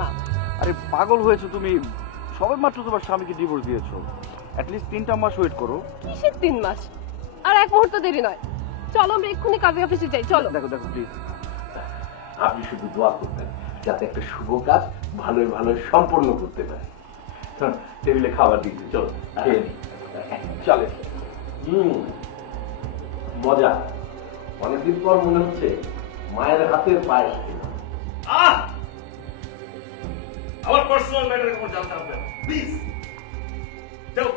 না। আরে পাগল হয়েছো তুমি? সবে মাত্র তোমার স্বামীকে ডিভোর্স দিয়েছো, অ্যাটলিস্ট 3টা মাস ওয়েট করো। কিসের 3 মাস? আর এক মুহূর্ত দেরি নয়, চলো আমরা এক্ষুনি কাজী অফিসে যাই। চলো। দেখো দেখো প্লিজ, আপনি শুধু দোয়া করবেন যাতে একটা শুভ কাজ ভালোই ভালো সম্পন্ন করতে পারে। টেবিলে খাবার দিয়েছি, চলো খেয়ে নি। চলে মজা, অনেকদিন পর মনে হচ্ছে মায়ের হাতের পায়েস খেলাম। আমার পার্সোনাল ম্যাটারের উপর জানতে হবে প্লিজ। যাও।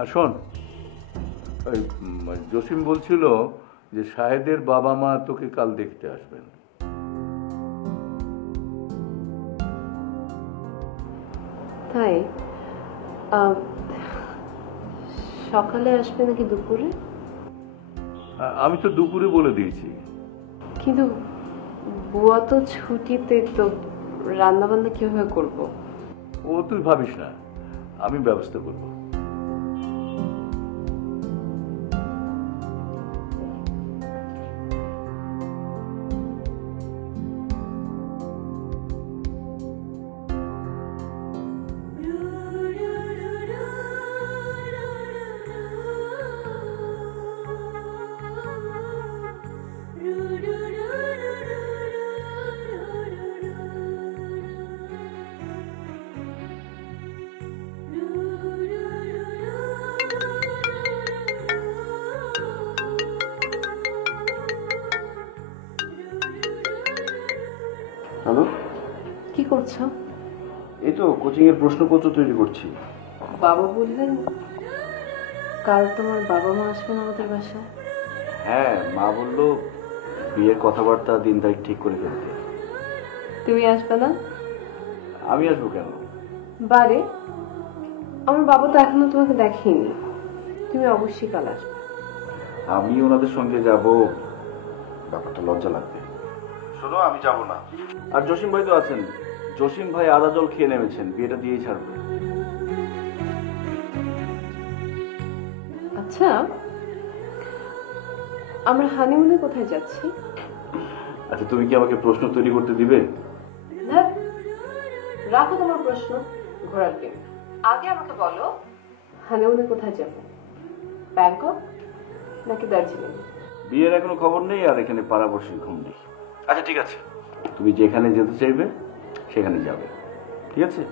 আর শোন, ওই জসিম বলছিল যে শাহেদের বাবা মা তোকে কাল দেখতে আসবেন। তাই? সকালে আসবে নাকি দুপুরে? আমি তো দুপুরে বলে দিয়েছি। কিন্তু বুয়া তো ছুটিতে, তো রান্না বান্না কিভাবে করবো? ও তুই ভাবিস না, আমি ব্যবস্থা করবো। হ্যালো, কি করছো? এই তো কোচিং এর প্রশ্নপত্র তৈরি করছি। বাবা বললেন কাল তোমার বাবা মা আসবেন আমাদের বাসায়। হ্যাঁ, মা বললো বিয়ের কথাবার্তা দিন তারিখ ঠিক করে ফেলতে। তুমি আসবে না? আমি আসবো কেন? বারে, আমার বাবা তো এখনো তোমাকে দেখেনি, তুমি অবশ্যই কাল আসবে। আমি ওনাদের সঙ্গে যাব, ব্যাপারটা লজ্জা লাগবে। শোনো, আমি যাব না। আর জসিম ভাই তো আছেন, জসিম ভাই আদা জল খেয়ে নেমেছেন, বিয়েটা দিয়েই ছাড়বে। আচ্ছা, আমরা হানিমুনে কোথায় যাচ্ছি? আচ্ছা, তুমি কি আমাকে প্রশ্ন তৈরি করতে দিবে? না, রাখো তোমার প্রশ্ন, ঘোরার দিন। আগে আমাকে বলো, হানিমুনে কোথায় যাব? ব্যাংকক নাকি দার্জিলিং? বিয়ের এখনো খবর নেই, আর এখানে পাড়াবর্ষীর ঘুম নেই। আচ্ছা ঠিক আছে, তুমি যেখানে যেতে চাইবে সেখানে যাবে, ঠিক আছে?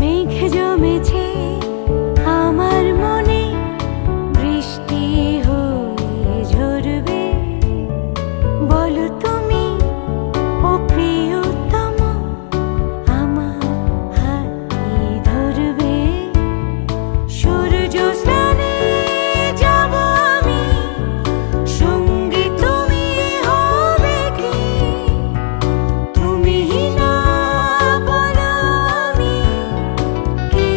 মেঘ জমেছে আমার মনে, বৃষ্টি হয়ে ঝরবে। বলো তুমি ও প্রিয়তম, আমার হাতে ধরবে। সূর্য স্নানে যাব আমি, সঙ্গে তুমি হবে কি? তুমি না বলো আমি কে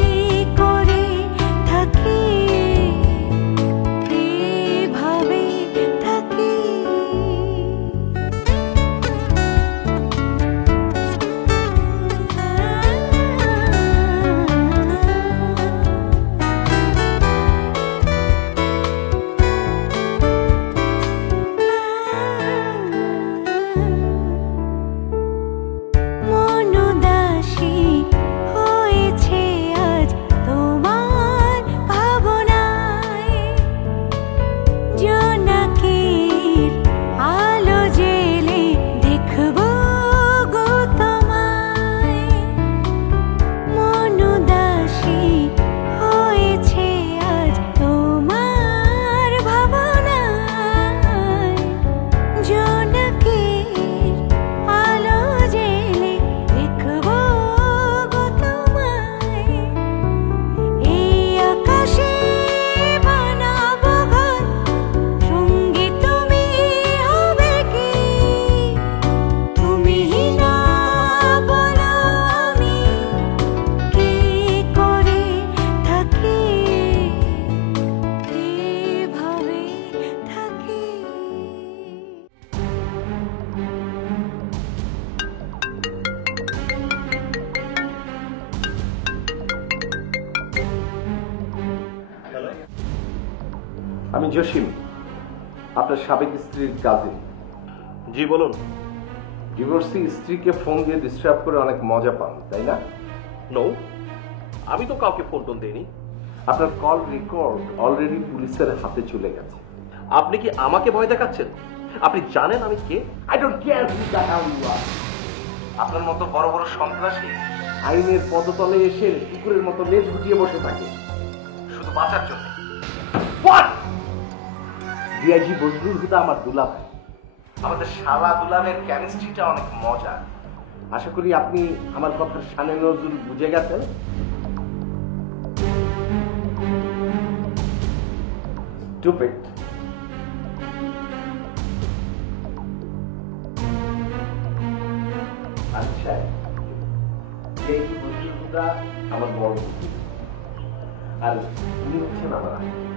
জসিম, আপনার সাবেক স্ত্রীর কাজিন। জি বলুন। ডিভোর্সি স্ত্রীকে ফোন দিয়ে ডিস্টার্ব করে অনেক মজা পান, তাই না? নো, আমি তো কাউকে ফোন টোন দেইনি। আপনার কল রেকর্ড অলরেডি পুলিশের হাতে চলে গেছে। আপনি কি আমাকে ভয় দেখাচ্ছেন? আপনি জানেন আমি কে? I don't care who the hell you are. আপনার মতো বড় বড় সন্ত্রাসী আইনের পদতলে এসে কুকুরের মতো লেজ গুটিয়ে বসে থাকে শুধু বাঁচার জন্য। ডিআইজি বজলুল হুদা আমার দুলাভাই। আমাদের শালা দুলাভের কেমিস্ট্রিটা অনেক মজা। আশা করি আপনি আমার কথার শানে নজরুল বুঝে গেছেন। Stupid. আচ্ছা, এই বজলুলহুদা আমার বড় বন্ধু। আর উনি হচ্ছেন আমার আত্মীয়।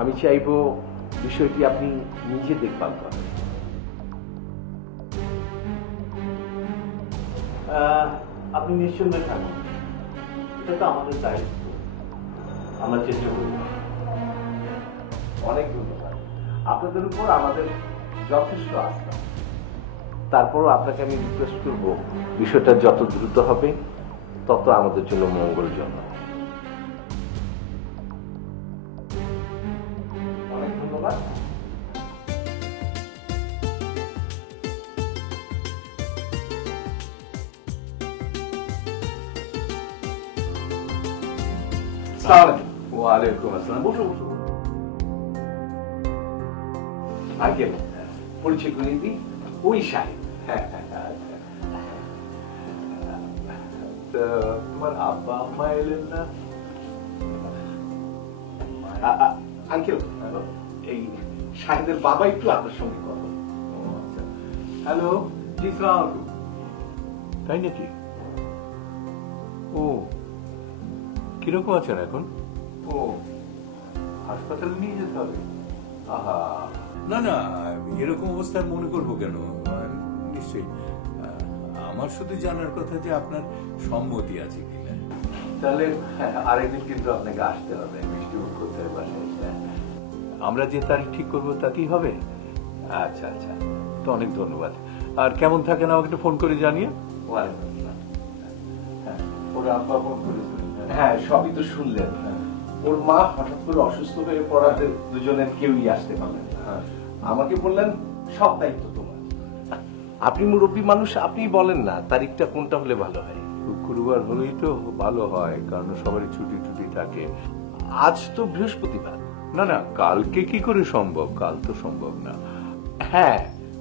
আমি চাইবো বিষয়টি আপনি নিজে দেখভাল করেন। আপনি নিশ্চিন্তে থাকুন, এটা তো আমাদের দায়িত্ব, আমরা চেষ্টা করব। অনেক ধন্যবাদ, আপনাদের উপর আমাদের যথেষ্ট আস্থা। তারপরও আপনাকে আমি রিকোয়েস্ট করব, বিষয়টা যত দ্রুত হবে তত আমাদের জন্য মঙ্গলজনক। অনেক ধন্যবাদ। ওয়ালাইকুম আসসালাম। বসো বসো। আগে পরিচয় করে দিই, ওই সাহেব। তোমার আব্বা আম্মা এলেন না? আঙ্কেল, এই শাহেদের বাবা একটু আপনার সঙ্গে কথা। হ্যালো, জি সালাম। তাই নাকি? ও, কিরকম আছেন এখন? ও, হাসপাতালে নিয়ে যেতে হবে? আহা, না না, এরকম অবস্থায় মনে করবো কেন? নিশ্চয়ই। আমার শুধু জানার কথা যে আপনার সম্মতি আছে কিনা। তাহলে আরেকদিন কিন্তু আপনাকে আসতে হবে, মিষ্টি মুখ করতে হবে বাসায়। আমরা যে তারিখ ঠিক করবো তাতেই হবে? আচ্ছা আচ্ছা, তো অনেক ধন্যবাদ। আর কেমন থাকেন আমাকে একটু ফোন করে জানিয়ে। ওয়ালাইকুম আসসালাম। হ্যাঁ, ওর আব্বা ফোন করেছিলেন? হ্যাঁ, সবই তো শুনলেন। ওর মা হঠাৎ করে অসুস্থ হয়ে পড়াতে দুজনের কেউই আসতে পারলেন না। আমাকে বললেন সব দায়িত্ব তোমার। আপনি মুরব্বী মানুষ, আপনি বলেন না তারিখটা কোনটা হলে ভালো হয়? শুক্রবার হলেই তো ভালো হয়, কারণ সবারই ছুটি টুটি থাকে। আজ তো বৃহস্পতিবার। না না, কালকে কি করে সম্ভব? কাল তো সম্ভব না। হ্যাঁ,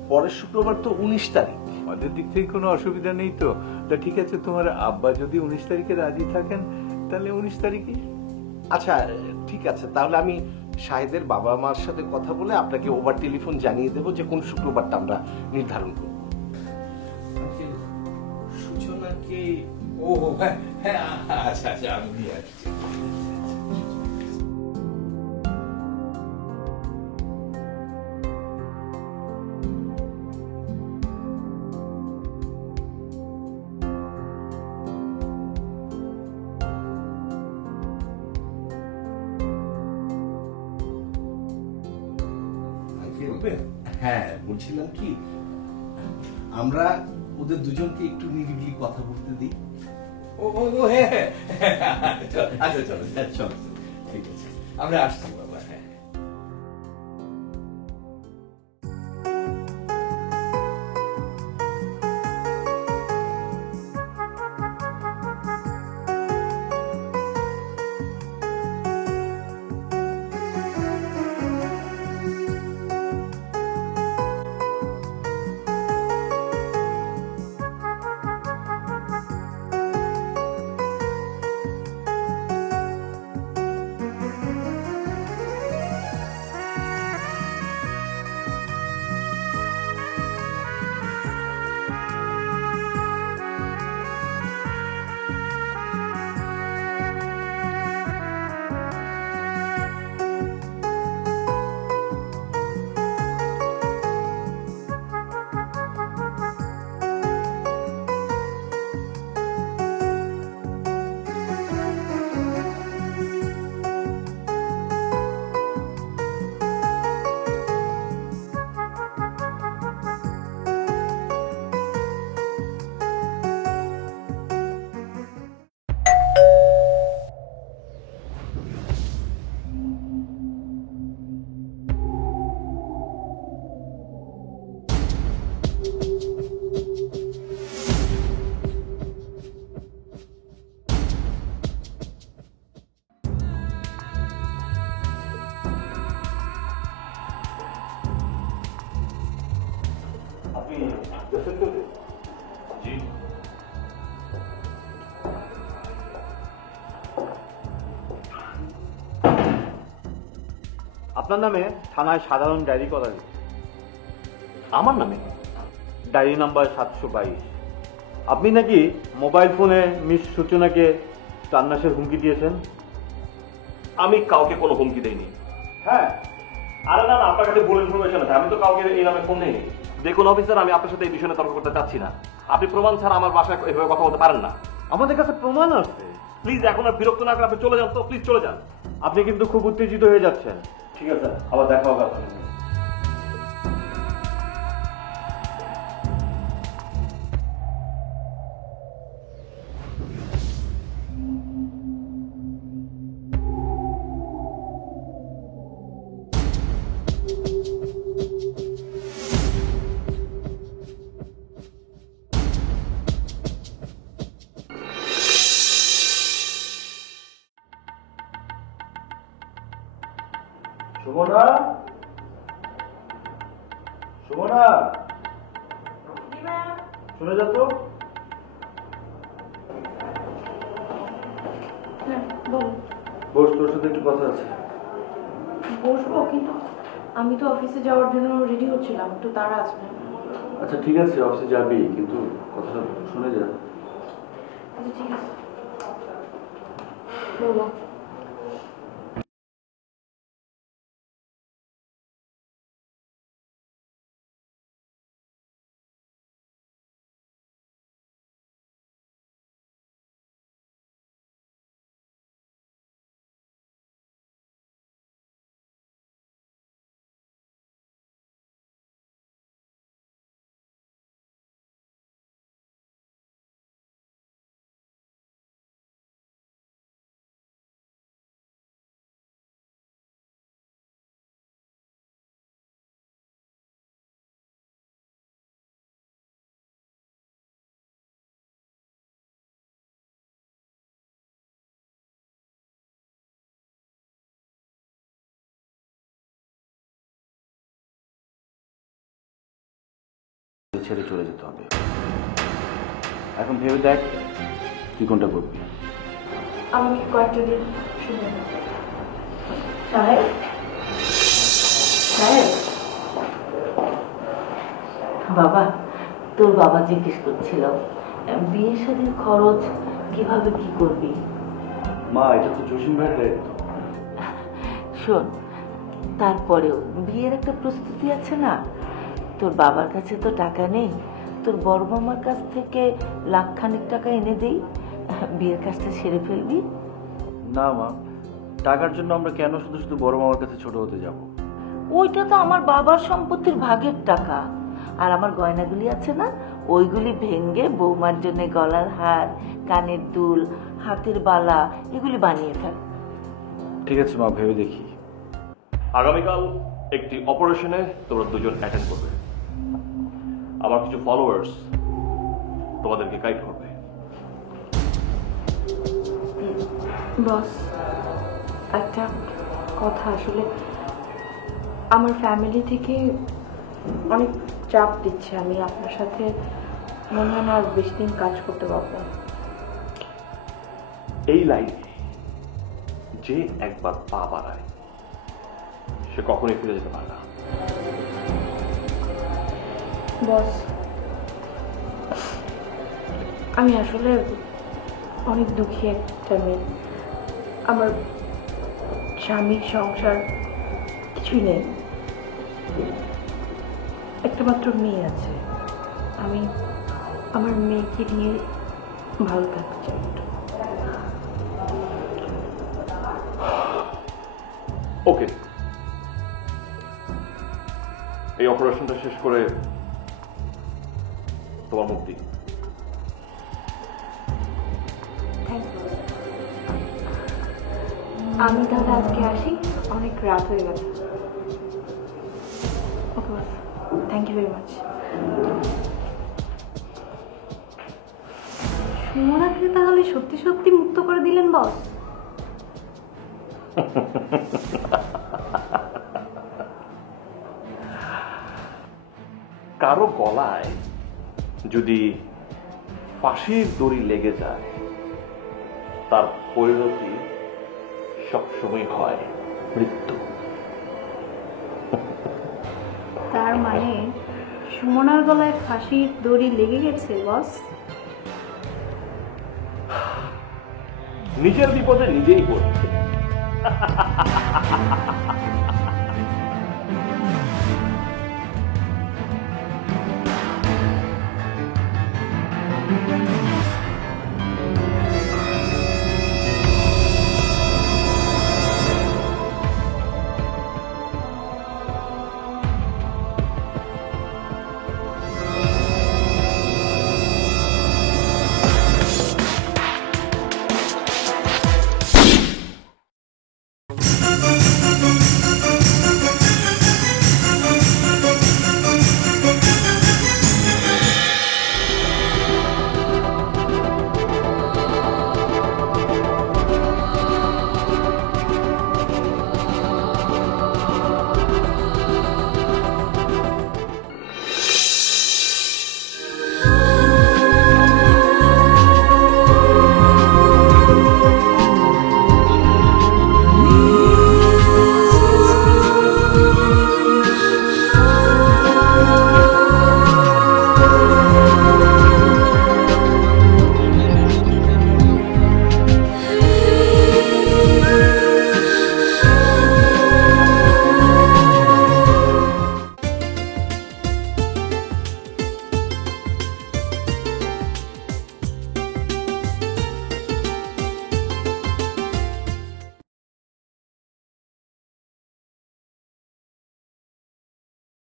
পরের শুক্রবার তো 19 তারিখ। আমাদের দিক থেকে কোনো অসুবিধা নেই তো। তা ঠিক আছে, তোমার আব্বা যদি 19 তারিখে রাজি থাকেন তাহলে 19 তারিখে। আচ্ছা ঠিক আছে, তাহলে আমি শাহেদের বাবা মার সাথে কথা বলে আপনাকে ওভার টেলিফোন জানিয়ে দেবো যে কোন শুক্রবারটা আমরা নির্ধারণ করব। সূচনাকে ও হ্যাঁ হ্যাঁ, আচ্ছা আচ্ছা, আমি নিয়ে আসছি। হ্যাঁ, বলছিলাম কি, আমরা ওদের দুজনকে একটু নিরিবিলি কথা বলতে দিই। ও ও হ্যাঁ হ্যাঁ, আচ্ছা চলো চলো, ঠিক আছে, আমরা আসছি বাবা। হ্যাঁ, আপনি গেছেন তো? জি। আপনার নামে থানায় সাধারণ ডায়েরি করা হয়েছে। আমার নামে? Diary number 722। আপনি নাকি মোবাইল ফোনে মিস সূচনাকে প্রাণনাশের হুমকি দিয়েছেন। আমি কাউকে কোনো হুমকি দেইনি। হ্যাঁ, আরে না, আপনার কাছে ভুল ইনফরমেশন আছে। আমি তো কাউকে এই নামে ফোন দেইনি। দেখুন অফিসার, আমি আপনার সাথে এই বিষয়ে তর্ক করতে চাচ্ছি না। আপনি প্রমাণ ছাড়া আমার বাসায় এভাবে কথা বলতে পারেন না। আমাদের কাছে প্রমাণ আছে। প্লিজ এখন আর বিরক্ত না করে আপনি চলে যান তো, প্লিজ চলে যান। আপনি কিন্তু খুব উত্তেজিত হয়ে যাচ্ছেন। ঠিক আছে, আবার দেখা হবে আপনার সাথে। সুমনা, সুমনা, শুনে যা তো। বস, তোর সাথে একটু কথা আছে। বসবো, কিন্তু আমি তো অফিসে যাওয়ার জন্য রেডি হচ্ছিলাম, একটু তাড়া আছে। আচ্ছা ঠিক আছে, অফিসে যাবি, কিন্তু কথাটা শুনে যা। আচ্ছা ঠিক আছে, বলো। ছেড়ে চলে যেতে হবে। এখন ভেবে দেখ তুই কোনটা করবি। আমি কয়েকটা দিন শুনে সাহেব, সাহেব, বাবা, তোর বাবা জিজ্ঞেস করছিল বিয়ের শাদীর খরচ কিভাবে কি করবি। মা, এটা তো জসিম ভাইয়ের দায়িত্ব। শোন, তারপরেও বিয়ের একটা প্রস্তুতি আছে না। তোর বাবার কাছে তো টাকা নেই, তোর বড় মামার কাছ থেকে লাখখানেক টাকা এনে দেই, বিয়ের কাজটা সেরে ফেলবি। না মা, টাকার জন্য আমরা কেন শুধু শুধু বড় মামার কাছে ছোট হতে যাব? ওইটা তো আমার বাবার সম্পত্তির ভাগের টাকা। আর আমার গয়নাগুলি আছে না, ওইগুলি ভেঙ্গে বৌমার জন্য গলার হার, কানের দুল, হাতের বালা এগুলি বানিয়ে ফেল। ঠিক আছে মা, ভেবে দেখি। আগামীকাল একটি অপারেশনে তোমরা দুজন অ্যাটেন্ড করবে। আমার কিছু ফলোয়ার্স তোমাদেরকে গাইড করবে। বস, একটা কথা, আসলে আমার ফ্যামিলি থেকে অনেক চাপ দিচ্ছে। আমি আপনার সাথে মনে হয় না আর বেশি দিন কাজ করতে পারবো। এই লাইনে যে একবার পা বাড়ায় সে কখনোই ফিরে যেতে পারে না। বস, আমি আসলে অনেক দুঃখী একটা মেয়ে। আমার স্বামী, সংসার কিছুই নেই, একটা মাত্র মেয়ে আছে। আমি আমার মেয়েকে নিয়ে ভালো থাকতে চাই। ওকে, এই অপারেশনটা শেষ করে তোমার মুক্তি। আমি তাহলে আজকে আসি, অনেক রাত হয়ে গেছে। ওকে বস, থ্যাংক ইউ ভেরি মাচ। সুমনাকে তাহলে সত্যি সত্যি মুক্ত করে দিলেন বস? কারো গলায় যদি ফাঁসির দড়ি লেগে যায় তার পরিণতি সবসময় হয় মৃত্যু। তার মানে সুমনার গলায় ফাঁসির দড়ি লেগে গেছে বস? নিজের বিপদে নিজেই পড়েছে।